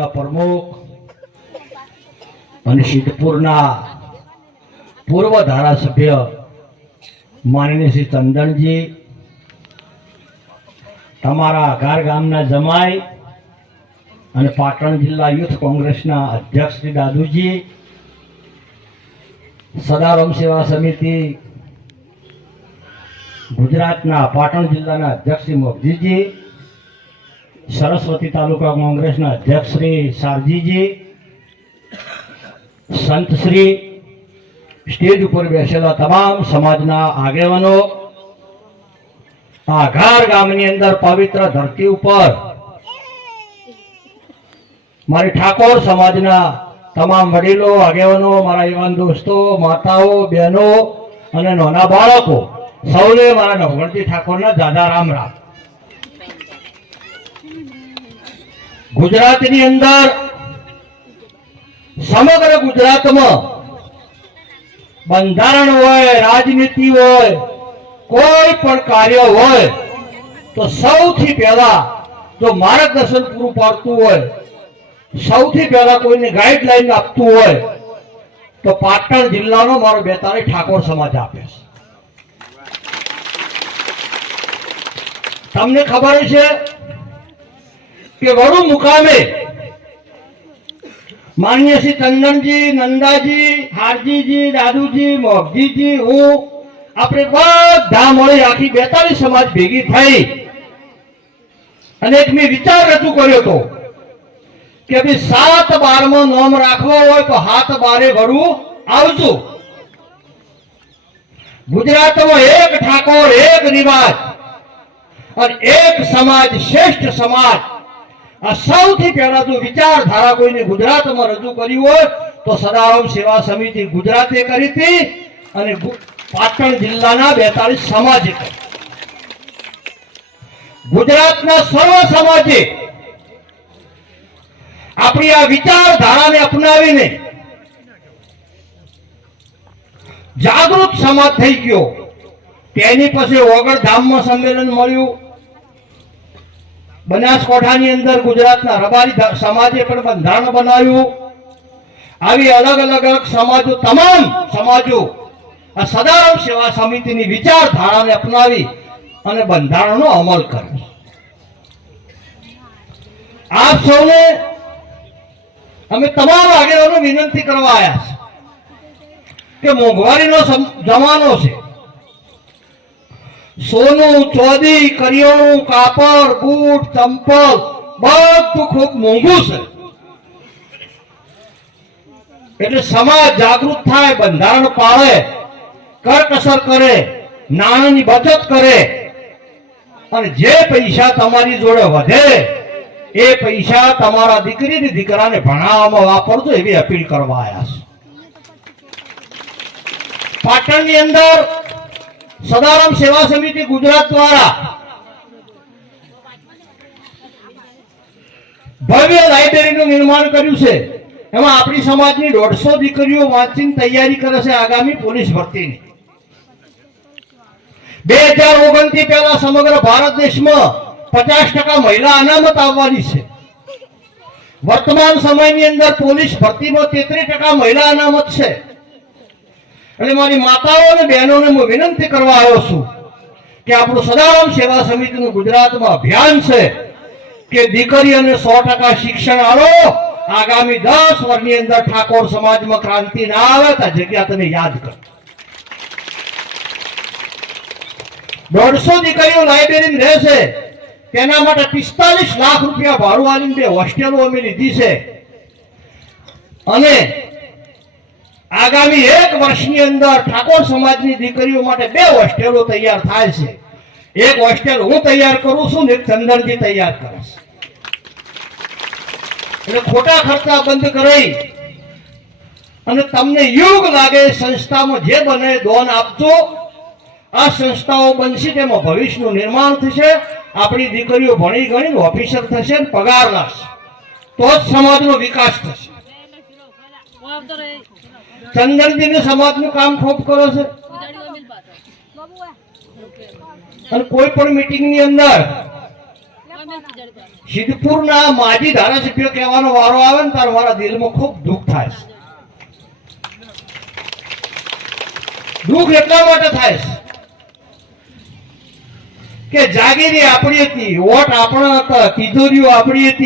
प्रमुख અને સિદ્ધપુરના પૂર્વ ધારાસભ્ય માનનીય શ્રી ચંદનજી, તમારા ગાર ગામના જમાઈ અને પાટણ જિલ્લા યુથ કોંગ્રેસના અધ્યક્ષ શ્રી દાદુજી, સદારામ સેવા સમિતિ ગુજરાતના પાટણ જિલ્લાના અધ્યક્ષ શ્રી મોગજીજી, સરસ્વતી તાલુકા કોંગ્રેસના અધ્યક્ષ શ્રી સારજીજી, સંત શ્રી, સ્ટેજ ઉપર બેસેલા તમામ સમાજના આગેવાનો, આ ઘાર ગામની અંદર પવિત્ર ધરતી ઉપર મારી ઠાકોર સમાજના તમામ વડીલો, આગેવાનો, મારા યુવાન દોસ્તો, માતાઓ, બહેનો અને નાના બાળકો સૌને મારા નવગણતી ઠાકોરના દાદા રામ રામ. ગુજરાતની અંદર સમગ્ર ગુજરાતમાં બંધારણ હોય, રાજનીતિ હોય, કોઈ પણ કાર્ય હોય તો સૌથી પહેલા જો માર્ગદર્શન પૂરું પાડતું હોય, સૌથી પહેલા કોઈને ગાઈડલાઈન આપતું હોય તો પાટણ જિલ્લાનો મારો 42 ઠાકોર સમાજ આપે છે. તમને ખબર છે કે વડુ મુકામે માનનીય શ્રી ચંદનજી, નંદાજી, હારજીજી, દાદુજી, મોગજીજી, હું આપણે બધા મળી આખી 42 સમાજ ભેગી થઈ અને એક મેં વિચાર રજૂ કર્યો હતો કે ભાઈ 7/12 માં નામ રાખવો હોય તો 7/12 વડું આવજો. ગુજરાતમાં એક ઠાકોર, એક રિવાજ અને એક સમાજ, શ્રેષ્ઠ સમાજ. આ સૌથી પહેલા જો વિચારધારા કોઈને ગુજરાતમાં રજૂ કરી હોય તો સદારામ સેવા સમિતિ ગુજરાતે કરી હતી અને પાટણ જિલ્લાના 42 સમાજે કરી. ગુજરાતના સર્વ સમાજે આપણી આ વિચારધારાને અપનાવીને જાગૃત સમાજ થઈ ગયો. તેની પછી ઓગણધામમાં સંમેલન મળ્યું. બનાસકાંઠાની અંદર ગુજરાતના રબારી સમાજે પણ બંધારણ બનાવ્યું. આવી અલગ અલગ સમાજો, તમામ સમાજો આ સદારામ સેવા સમિતિની વિચારધારાને અપનાવી અને બંધારણનો અમલ કર્યો. આપ સૌને અમે તમામ આગેવાનો વિનંતી કરવા આવ્યા છે કે મોંઘવારીનો જમાનો છે. સોનું, ચોદી, કરિયાણું, કાપડ, બૂટ, ચંપલ બધું ખૂબ મોંઘું છે. એટલે સમાજ જાગૃત થાય, બંધારણ પાળે, કરકસર કરે, નાણાંની બચત કરે અને જે પૈસા તમારી જોડે વધે એ પૈસા તમારા દીકરીની દીકરાને ભણાવવામાં વાપરજો એવી અપીલ કરવા આવ્યા છે. પાટણની અંદર સદારામ સેવા સમિતિ ગુજરાત દ્વારા ભવ્ય લાઇબ્રેરીનું નિર્માણ કર્યું છે. એમાં આપણી સમાજની 150 દીકરીઓ વાંચીને તૈયારી કરે છે આગામી પોલીસ ભરતીની. 2029 થી પહેલા સમગ્ર ભારત દેશમાં 50% મહિલા અનામત આવવાની છે. વર્તમાન સમયની અંદર પોલીસ ભરતીમાં 33% મહિલા અનામત છે. એટલે મારી માતાઓ અને બહેનોને હું વિનંતી કરવા આવ્યો છું કે આપણું સદારામ સેવા સમિતિનું ગુજરાતમાં અભિયાન છે કે દીકરીઓને 100% શિક્ષણ આપો. આગામી 10 વર્ષની અંદર ઠાકોર સમાજમાં ક્રાંતિ ના આવે તો જગ્યા તમે યાદ કરો. 150 દીકરીઓ લાઇબ્રેરી રહેશે. તેના માટે 45 લાખ રૂપિયા ભાડું આલીને 2 હોસ્ટેલો અમે લીધી છે અને આગામી 1 વર્ષની અંદર ઠાકોર સમાજની દીકરીઓ માટે 2 હોસ્ટેલો તૈયાર થાય છે. એક હોસ્ટેલ હું તૈયાર કરું છું ને એક ચંદનજી તૈયાર કરે છે. એટલે ખોટા ખર્ચા બંધ કરાઈ અને તમને યોગ લાગે સંસ્થામાં જે બને દાન આપજો. આ સંસ્થાઓ બનશે તેમાં ભવિષ્યનું નિર્માણ થશે. આપણી દીકરીઓ ભણી ગણીને ઓફિસર થશે ને પગાર લાગશે તો જ સમાજનો વિકાસ થશે. ચંદનજીને સમાજનું કામ ખૂબ કરો છે અને કોઈ પણ મીટિંગની અંદર સિદ્ધપુરના માજી ધારાસભ્ય કહેવાનો વારો આવે ને ત્યારે મારા દિલમાં ખૂબ દુઃખ થાય છે. દુઃખ એટલા માટે થાય છે કે જાગીરી આપણી હતી, વોટ આપણા હતા, તિજોરીઓ આપણી હતી.